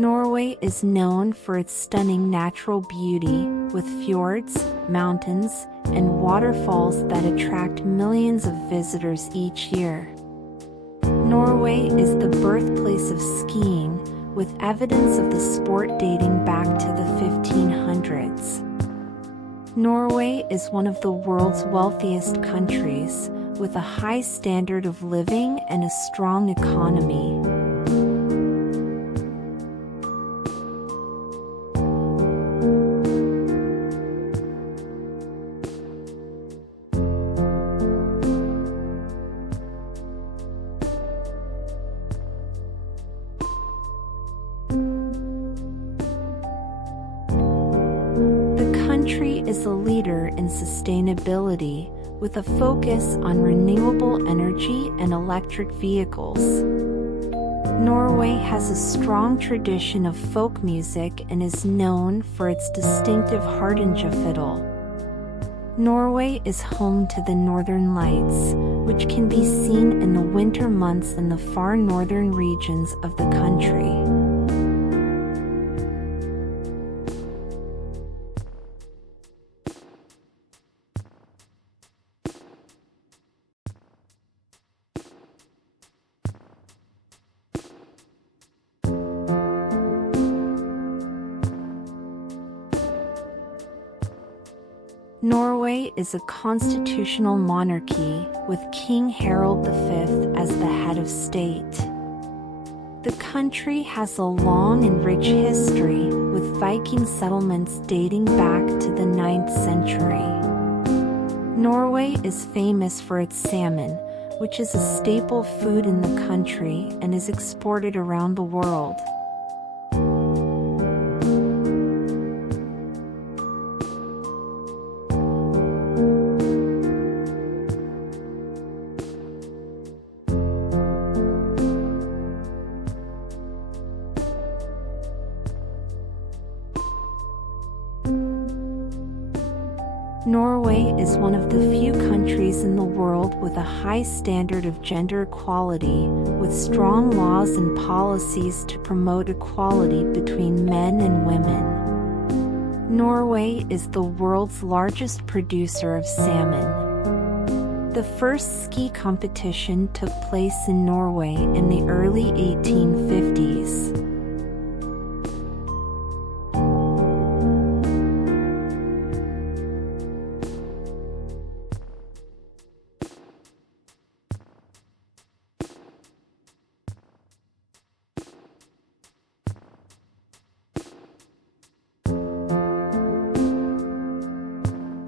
Norway is known for its stunning natural beauty, with fjords, mountains, and waterfalls that attract millions of visitors each year. Norway is the birthplace of skiing, with evidence of the sport dating back to the 1500s. Norway is one of the world's wealthiest countries, with a high standard of living and a strong economy. The country is a leader in sustainability, with a focus on renewable energy and electric vehicles. Norway has a strong tradition of folk music and is known for its distinctive fiddle. Norway is home to the Northern Lights, which can be seen in the winter months in the far northern regions of the country. Norway is a constitutional monarchy, with King Harald V as the head of state. The country has a long and rich history, with Viking settlements dating back to the 9th century. Norway is famous for its salmon, which is a staple food in the country and is exported around the world. Norway is one of the few countries in the world with a high standard of gender equality, with strong laws and policies to promote equality between men and women. Norway is the world's largest producer of salmon. The first ski competition took place in Norway in the early 1850s.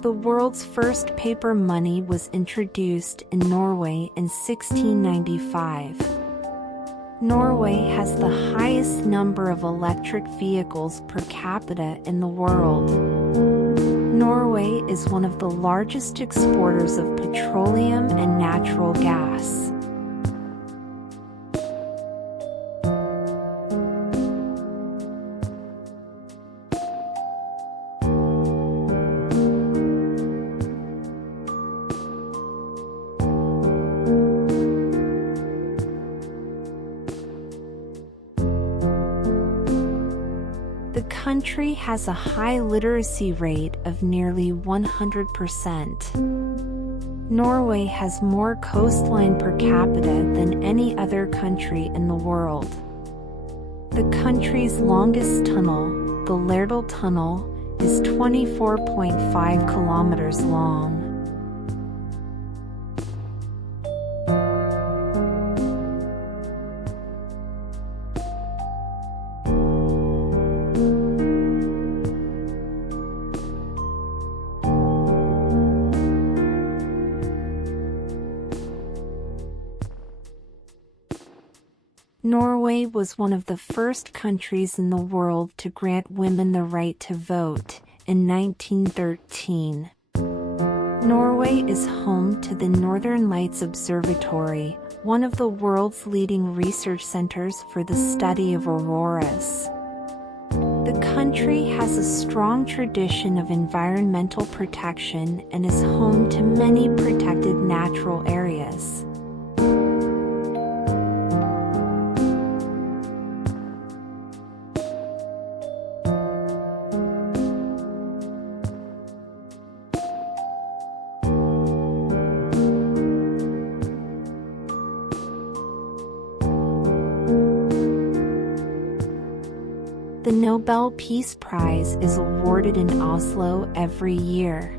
The world's first paper money was introduced in Norway in 1695. Norway has the highest number of electric vehicles per capita in the world. Norway is one of the largest exporters of petroleum and natural gas. The country has a high literacy rate of nearly 100%. Norway has more coastline per capita than any other country in the world. The country's longest tunnel, the Lærdal Tunnel, is 24.5 kilometers long. Norway was one of the first countries in the world to grant women the right to vote, in 1913. Norway is home to the Northern Lights Observatory, one of the world's leading research centers for the study of auroras. The country has a strong tradition of environmental protection and is home to many protected natural areas. The Nobel Peace Prize is awarded in Oslo every year.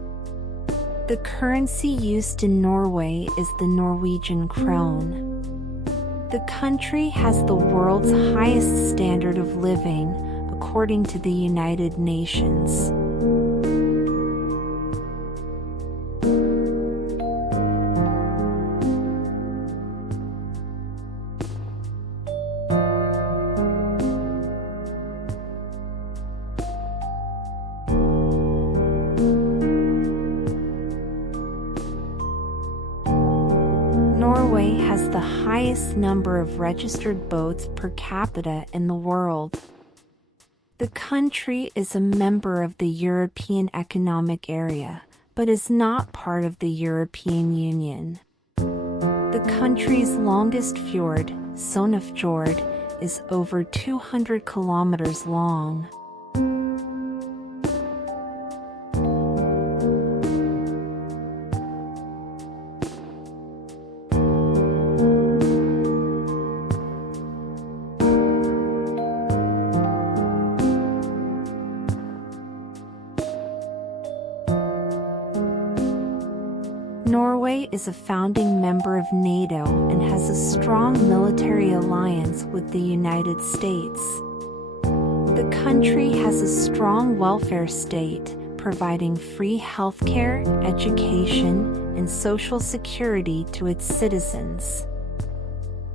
The currency used in Norway is the Norwegian krone. The country has the world's highest standard of living, according to the United Nations. Norway has the highest number of registered boats per capita in the world. The country is a member of the European Economic Area, but is not part of the European Union. The country's longest fjord, Sonafjord, is over 200 kilometers long. Norway is a founding member of NATO and has a strong military alliance with the United States. The country has a strong welfare state, providing free healthcare, education, and social security to its citizens.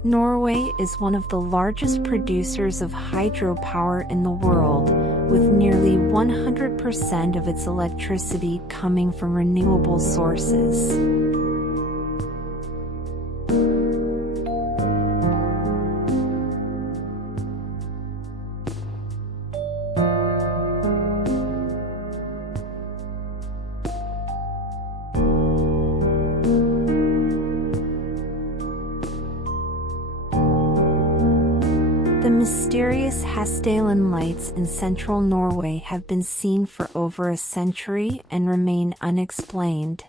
Norway is one of the largest producers of hydropower in the world, with nearly 100% of its electricity coming from renewable sources. The mysterious Hastalen lights in central Norway have been seen for over a century and remain unexplained.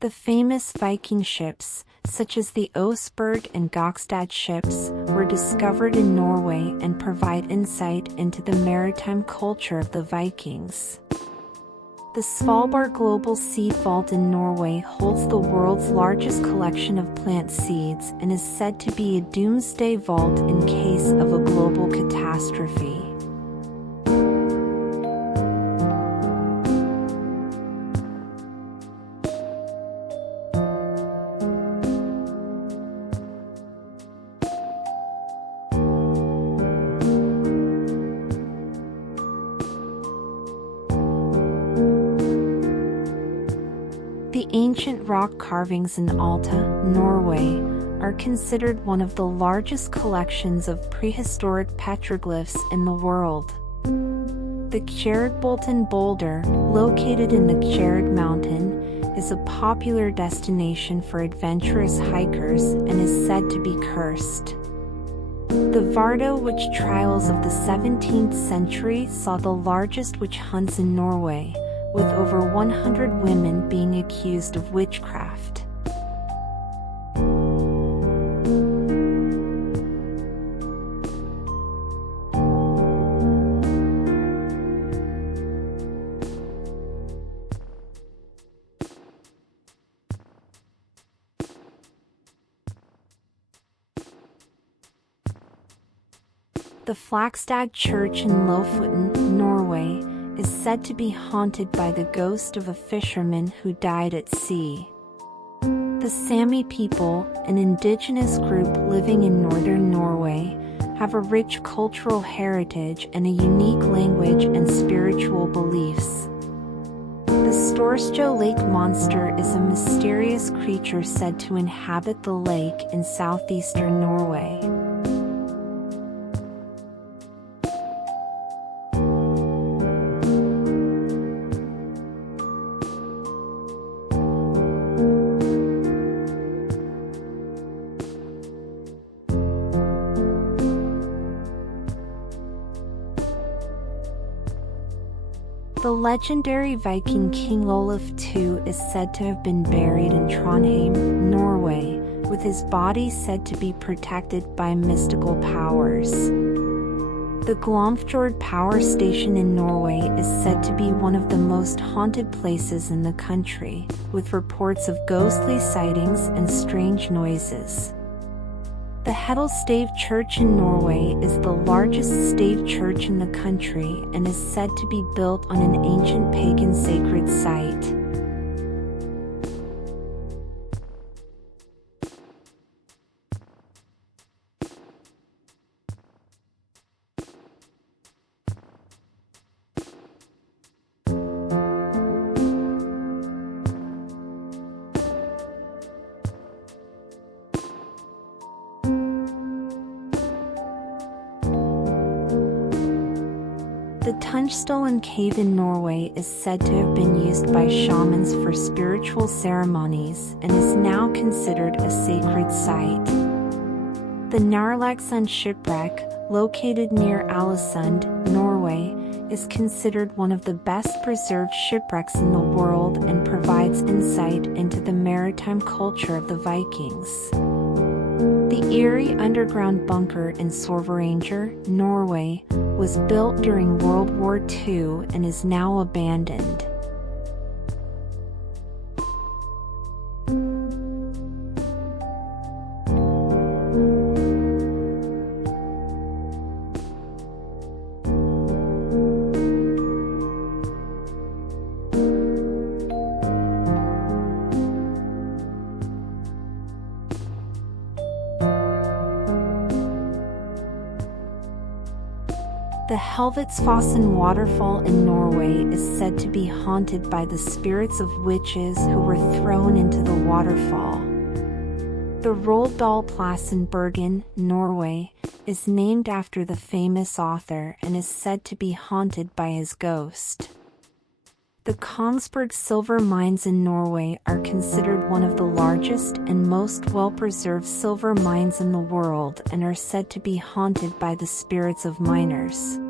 The famous Viking ships, such as the Oseberg and Gokstad ships, were discovered in Norway and provide insight into the maritime culture of the Vikings. The Svalbard Global Seed Vault in Norway holds the world's largest collection of plant seeds and is said to be a doomsday vault in case of a global catastrophe. The ancient rock carvings in Alta, Norway, are considered one of the largest collections of prehistoric petroglyphs in the world. The Kjerdbolten boulder, located in the Kjerd mountain, is a popular destination for adventurous hikers and is said to be cursed. The Vardo witch trials of the 17th century saw the largest witch hunts in Norway, with over 100 women being accused of witchcraft. The Flagstad Church in Lofoten, Norway, is said to be haunted by the ghost of a fisherman who died at sea. The Sami people, an indigenous group living in northern Norway, have a rich cultural heritage and a unique language and spiritual beliefs. The Storsjø lake monster is a mysterious creature said to inhabit the lake in southeastern Norway. The legendary Viking King Olaf II is said to have been buried in Trondheim, Norway, with his body said to be protected by mystical powers. The Glomfjord power station in Norway is said to be one of the most haunted places in the country, with reports of ghostly sightings and strange noises. The Hedalstave Church in Norway is the largest stave church in the country and is said to be built on an ancient pagan sacred site. The Tunstallin Cave in Norway is said to have been used by shamans for spiritual ceremonies and is now considered a sacred site. The Narlagsund shipwreck, located near Alesund, Norway, is considered one of the best preserved shipwrecks in the world and provides insight into the maritime culture of the Vikings. The Erie underground bunker in Sorvaranger, Norway, was built during World War II and is now abandoned. The Helvetsfossen waterfall in Norway is said to be haunted by the spirits of witches who were thrown into the waterfall. The Rolldalplass in Bergen, Norway, is named after the famous author and is said to be haunted by his ghost. The Kongsberg silver mines in Norway are considered one of the largest and most well-preserved silver mines in the world and are said to be haunted by the spirits of miners.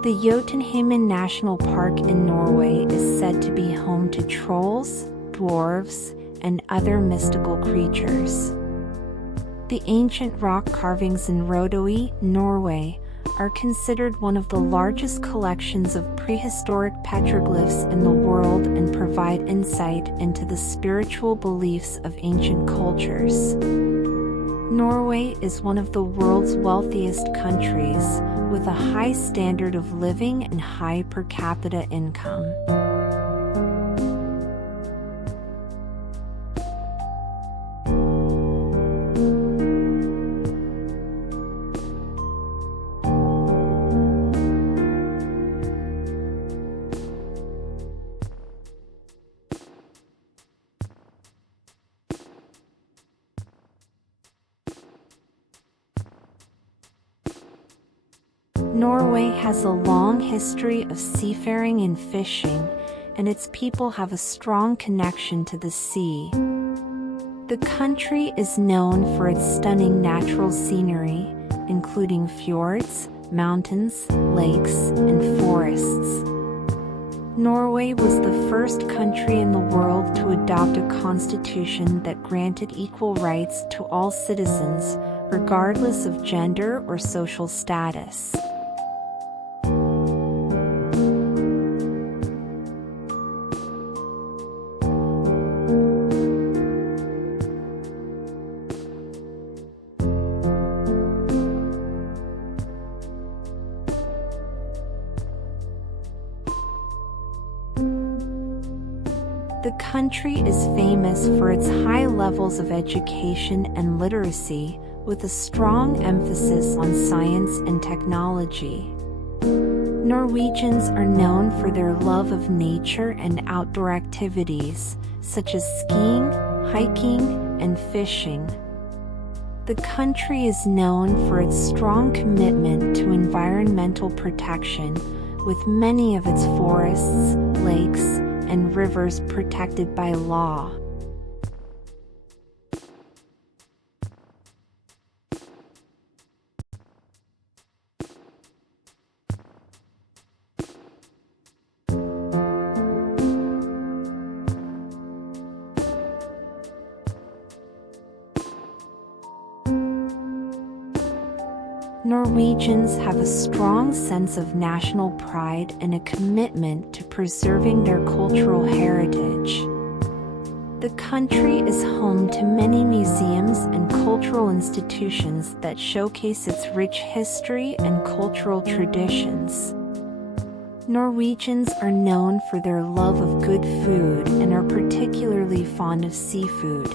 The Jotunheimen National Park in Norway is said to be home to trolls, dwarves, and other mystical creatures. The ancient rock carvings in Rodøy, Norway, are considered one of the largest collections of prehistoric petroglyphs in the world and provide insight into the spiritual beliefs of ancient cultures. Norway is one of the world's wealthiest countries, with a high standard of living and high per capita income. Norway has a long history of seafaring and fishing, and its people have a strong connection to the sea. The country is known for its stunning natural scenery, including fjords, mountains, lakes, and forests. Norway was the first country in the world to adopt a constitution that granted equal rights to all citizens, regardless of gender or social status. The country is famous for its high levels of education and literacy, with a strong emphasis on science and technology. Norwegians are known for their love of nature and outdoor activities, such as skiing, hiking, and fishing. The country is known for its strong commitment to environmental protection, with many of its forests, lakes, and rivers protected by law. Norwegians have a strong sense of national pride and a commitment to preserving their cultural heritage. The country is home to many museums and cultural institutions that showcase its rich history and cultural traditions. Norwegians are known for their love of good food and are particularly fond of seafood.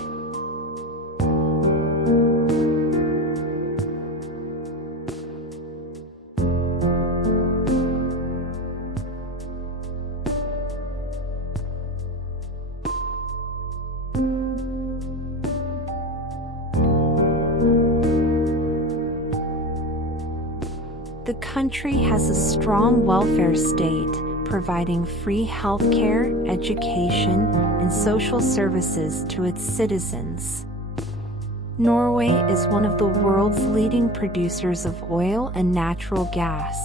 The country has a strong welfare state, providing free healthcare, education, and social services to its citizens. Norway is one of the world's leading producers of oil and natural gas,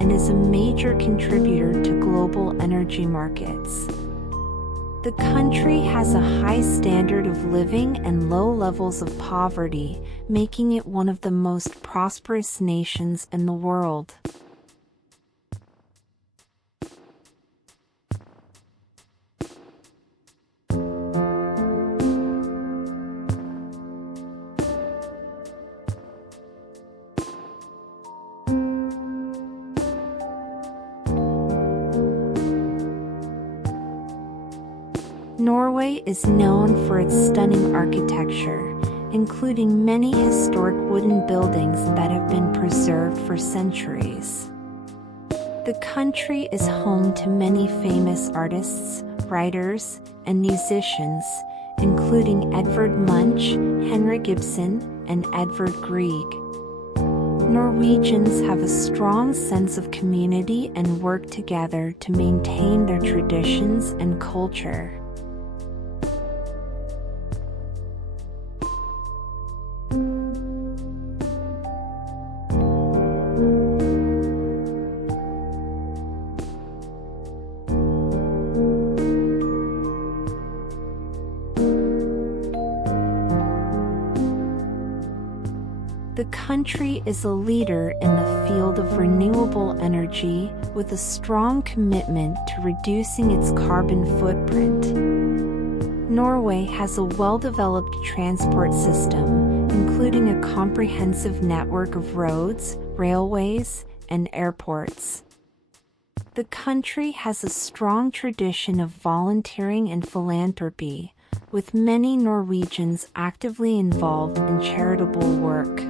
and is a major contributor to global energy markets. The country has a high standard of living and low levels of poverty, making it one of the most prosperous nations in the world. Norway is known for its stunning architecture, including many historic wooden buildings that have been preserved for centuries. The country is home to many famous artists, writers, and musicians, including Edvard Munch, Henrik Ibsen, and Edvard Grieg. Norwegians have a strong sense of community and work together to maintain their traditions and culture. The country is a leader in the field of renewable energy, with a strong commitment to reducing its carbon footprint. Norway has a well-developed transport system, including a comprehensive network of roads, railways, and airports. The country has a strong tradition of volunteering and philanthropy, with many Norwegians actively involved in charitable work.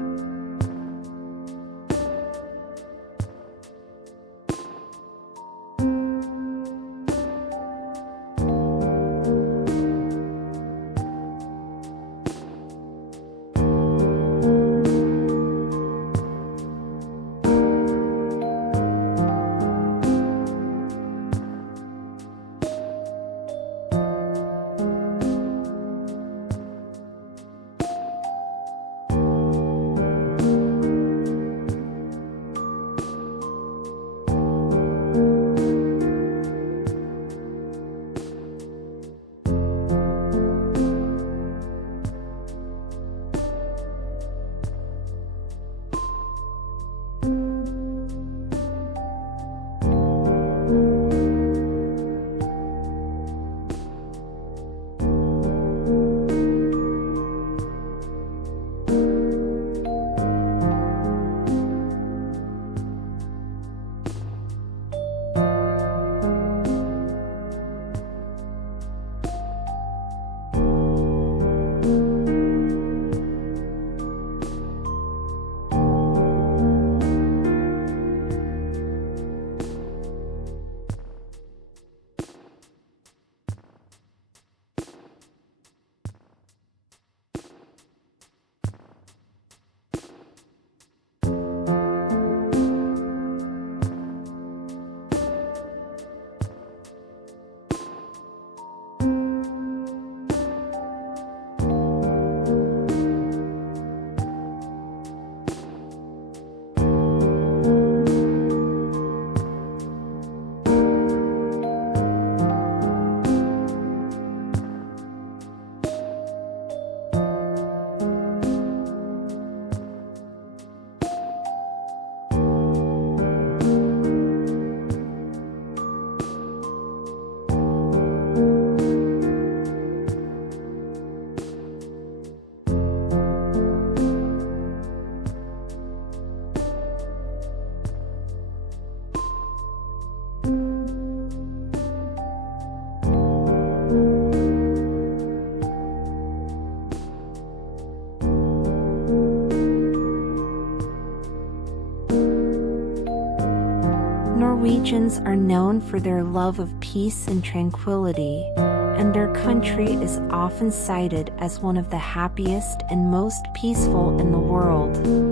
Norwegians are known for their love of peace and tranquility, and their country is often cited as one of the happiest and most peaceful in the world.